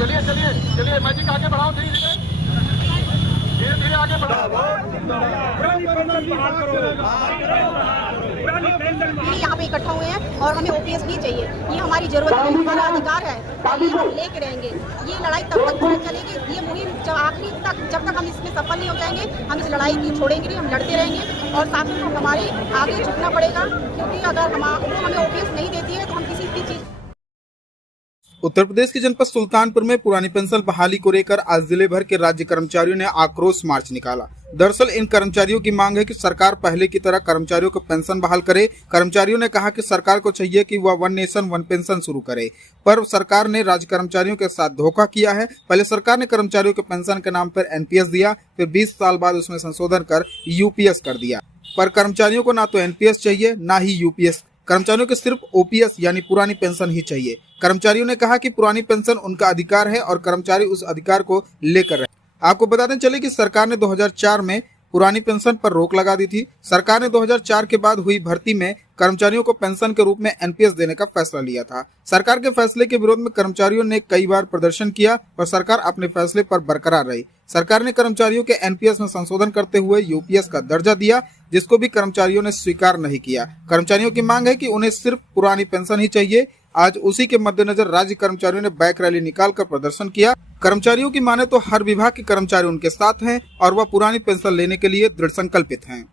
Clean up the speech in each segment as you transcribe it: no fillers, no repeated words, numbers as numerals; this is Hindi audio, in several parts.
चलिए चलिए चलिए, मैजिक आगे बढ़ाओ, धीरे धीरे धीरे आगे बढ़ाओ। यहाँ पे इकट्ठा हुए हैं और हमें ओपीएस नहीं चाहिए। ये हमारी जरूरत है, हमारा अधिकार है, ये हम लेके रहेंगे। ये लड़ाई तब तक चलेगी, ये मुहिम जब आखिरी तक, जब तक हम इसमें सफल नहीं हो जाएंगे, हम इस लड़ाई की छोड़ेंगे नहीं, हम लड़ते रहेंगे। और साथ में हमारे आगे झुकना पड़ेगा, क्योंकि अगर हमें ओपीएस नहीं देती है तो हम किसी भी चीज। उत्तर प्रदेश के जनपद सुल्तानपुर में पुरानी पेंशन बहाली को लेकर आज जिले भर के राज्य कर्मचारियों ने आक्रोश मार्च निकाला। दरअसल इन कर्मचारियों की मांग है कि सरकार पहले की तरह कर्मचारियों को पेंशन बहाल करे। कर्मचारियों ने कहा कि सरकार को चाहिए कि वह वन नेशन वन पेंशन शुरू करे, पर सरकार ने राज्य कर्मचारियों के साथ धोखा किया है। पहले सरकार ने कर्मचारियों को पेंशन के नाम पर एनपीएस दिया, फिर 20 साल बाद उसमें संशोधन कर यूपीएस कर दिया, पर कर्मचारियों को ना तो एनपीएस चाहिए ना ही यूपीएस। कर्मचारियों को सिर्फ ओपीएस यानी पुरानी पेंशन ही चाहिए। कर्मचारियों ने कहा कि पुरानी पेंशन उनका अधिकार है और कर्मचारी उस अधिकार को लेकर रहे। आपको बताते चले कि सरकार ने 2004 में पुरानी पेंशन पर रोक लगा दी थी। सरकार ने 2004 के बाद हुई भर्ती में कर्मचारियों को पेंशन के रूप में एनपीएस देने का फैसला लिया था। सरकार के फैसले के विरोध में कर्मचारियों ने कई बार प्रदर्शन किया, पर सरकार अपने फैसले पर बरकरार रही। सरकार ने कर्मचारियों के एनपीएस में संशोधन करते हुए यूपीएस का दर्जा दिया, जिसको भी कर्मचारियों ने स्वीकार नहीं किया। कर्मचारियों की मांग है कि उन्हें सिर्फ पुरानी पेंशन ही चाहिए। आज उसी के मद्देनजर राज्य कर्मचारियों ने बाइक रैली निकालकर प्रदर्शन किया। कर्मचारियों की माने तो हर विभाग के कर्मचारी उनके साथ हैं और वह पुरानी पेंशन लेने के लिए दृढ़ संकल्पित हैं।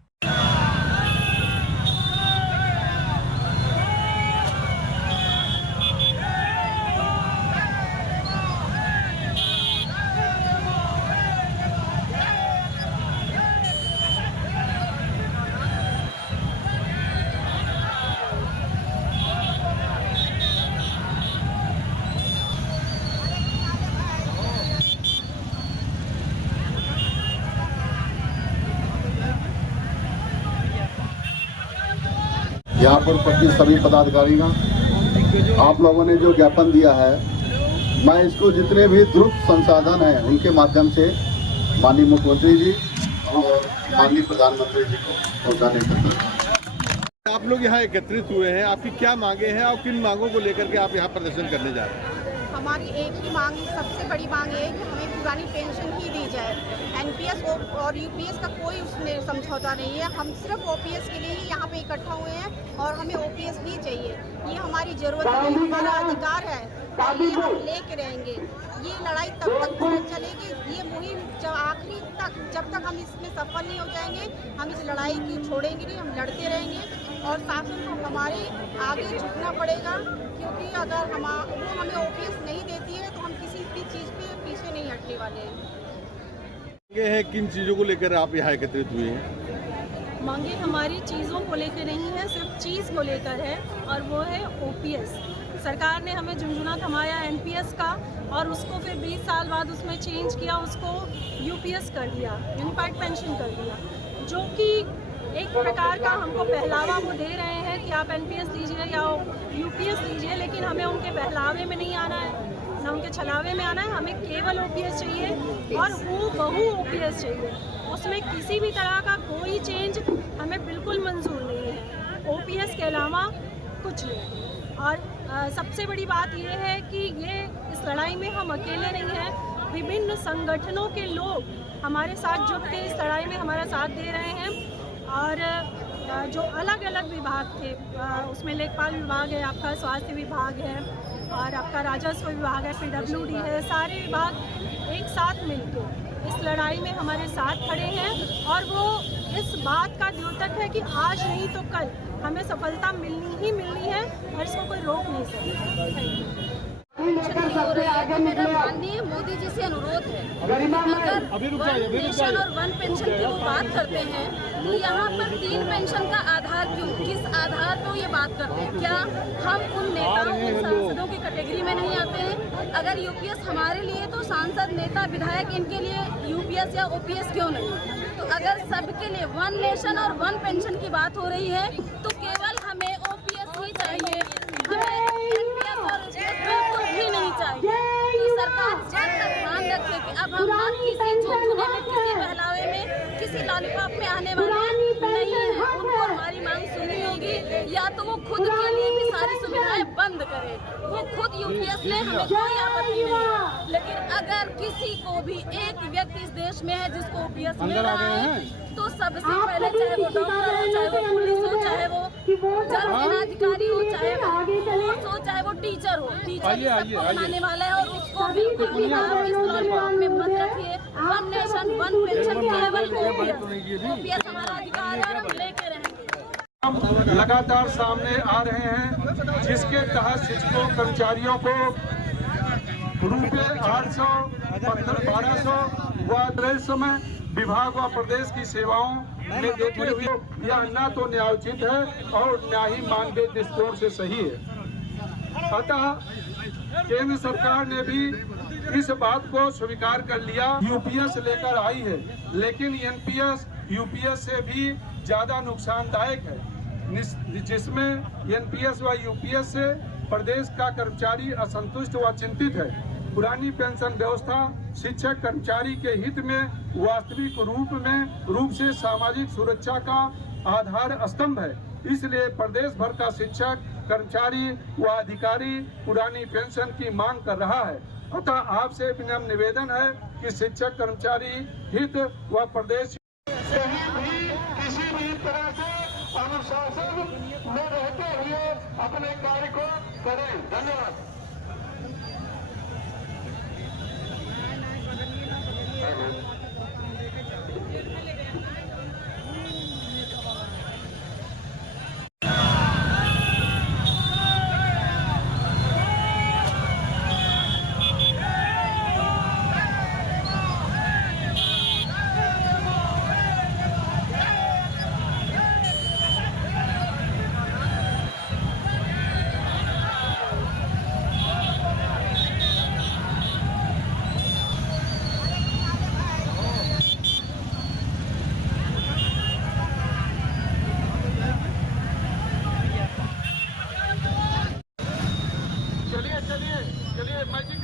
यहाँ पर उपस्थित सभी पदाधिकारियों, आप लोगों ने जो ज्ञापन दिया है, मैं इसको जितने भी द्रुत संसाधन हैं उनके माध्यम से माननीय मुख्यमंत्री जी और माननीय प्रधानमंत्री जी को पहुँचाने का। आप लोग यहाँ एकत्रित हुए हैं, आपकी क्या मांगे हैं और किन मांगों को लेकर के आप यहाँ प्रदर्शन करने जा रहे हैं? हमारी एक ही मांग, सबसे बड़ी मांग है कि हमें पुरानी पेंशन ही दी जाए। एनपीएस और यूपीएस का कोई उसमें समझौता नहीं है। हम सिर्फ ओपीएस के लिए ही यहाँ पे इकट्ठा हुए हैं और हमें ओपीएस ही चाहिए। ये हमारी जरूरत है, हमारा अधिकार है, ये हम लेके रहेंगे। ये लड़ाई तब तक चलेगी, ये मुहिम जब आखिरी तक, जब तक हम इसमें सफल नहीं हो जाएंगे, हम इस लड़ाई की छोड़ेंगे नहीं, हम लड़ते रहेंगे। और शासन को हमारे आगे झुकना पड़ेगा, क्योंकि अगर वो हमें ओपीएस नहीं देती है तो हम किसी भी चीज़ पे पीछे नहीं हटने वाले हैं। किन चीज़ों को लेकर आप यहाँ एकत्रित हुए हैं? मांगे हमारी चीज़ों को लेकर नहीं है, सिर्फ चीज़ को लेकर है, और वो है ओपीएस। सरकार ने हमें झुंझुना थमाया एनपीएस का, और उसको फिर 20 साल बाद उसमें चेंज किया, उसको यूपीएस कर दिया, यूनिफाइड पेंशन कर दिया, जो कि एक प्रकार का हमको पहलावा वो दे रहे हैं कि आप एनपीएस लीजिए या यूपीएस लीजिए, लेकिन हमें उनके पहलावे में नहीं आना है, ना उनके छलावे में आना है। हमें केवल ओपीएस चाहिए और हूबहू ओपीएस चाहिए। उसमें किसी भी तरह का कोई चेंज हमें बिल्कुल मंजूर नहीं है, ओपीएस के अलावा कुछ नहीं। और सबसे बड़ी बात यह है कि ये इस लड़ाई में हम अकेले नहीं हैं, विभिन्न संगठनों के लोग हमारे साथ जुट के इस लड़ाई में हमारा साथ दे रहे हैं। और जो अलग अलग विभाग थे, उसमें लेखपाल विभाग है, आपका स्वास्थ्य विभाग है और आपका राजस्व विभाग है, पीडब्ल्यूडी है, सारे विभाग एक साथ मिलकर इस लड़ाई में हमारे साथ खड़े हैं। और वो इस बात का द्योतक है कि आज नहीं तो कल हमें सफलता मिलनी ही मिलनी है और इसको कोई रोक नहीं सकता। मेरा माननीय मोदी जी से अनुरोध है, अगर वन नेशन और वन पेंशन की वो बात करते हैं तो यहाँ पर 3 पेंशन का आधार क्यों, किस आधार पर ये बात करते हैं? क्या हम उन नेताओं, उन सांसदों की कैटेगरी में नहीं आते हैं? अगर यूपीएस हमारे लिए तो सांसद, नेता, विधायक, इनके लिए यूपीएस या ओपीएस क्यों नहीं? तो अगर सबके लिए वन नेशन और वन पेंशन की बात हो रही है तो केवल हमें ओपीएस ही चाहिए, हमें एनपीएस और ओपीएस बिल्कुल भी नहीं चाहिए। तो सरकार जब तक ध्यान रखे कि अब हम ना किसी झूठने में, किसी बहलावे में, किसी लॉलीपॉप में आने वाले नहीं है। उनको हमारी मांग सुननी होगी, या तो वो खुद के लिए भी सारी सुविधाएं बंद करे, वो खुद यूपीएस ले, हमें कोई आपत्ति नहीं है। लेकिन अगर किसी को भी एक व्यक्ति इस देश में है जिसको ओपीएस मिल रहा है तो सबसे पहले, चाहे वो डॉक्टर हो, चाहे वो पुलिस हो, चाहे वो जल सेनाधिकारी हो, चाहे वो फोर्स हो, चाहे वो टीचर हो, टीचर सबको बनाने वाला है। और उसको बिल्कुल आप इस लॉलीपॉप में मत रखिए। वन नेशन वन पेंशन, केवल ओपीएस हमारा अधिकार है, हम लेके रहेंगे। लगातार सामने आ रहे हैं जिसके तहत शिक्षकों कर्मचारियों को रुपये 800, 1200 व समय विभाग व प्रदेश की सेवाओं में देते हुए यह न तो न्यायोचित है और न ही मानवीय दृष्टिकोण से सही है। अतः केंद्र सरकार ने भी इस बात को स्वीकार कर लिया, यूपीएस लेकर आई है, लेकिन एनपीएस यूपीएस से भी ज्यादा नुकसानदायक है, जिसमें एनपीएस व यूपीएस से प्रदेश का कर्मचारी असंतुष्ट व चिंतित है। पुरानी पेंशन व्यवस्था शिक्षक कर्मचारी के हित में वास्तविक रूप से सामाजिक सुरक्षा का आधार स्तंभ है। इसलिए प्रदेश भर का शिक्षक कर्मचारी व अधिकारी पुरानी पेंशन की मांग कर रहा है। अतः आपसे विनम्र निवेदन है कि शिक्षक कर्मचारी हित व प्रदेश किसी भी तरह से अनुशासन में रहते हुए अपने कार्य को करें। धन्यवाद। चलिए मैं जी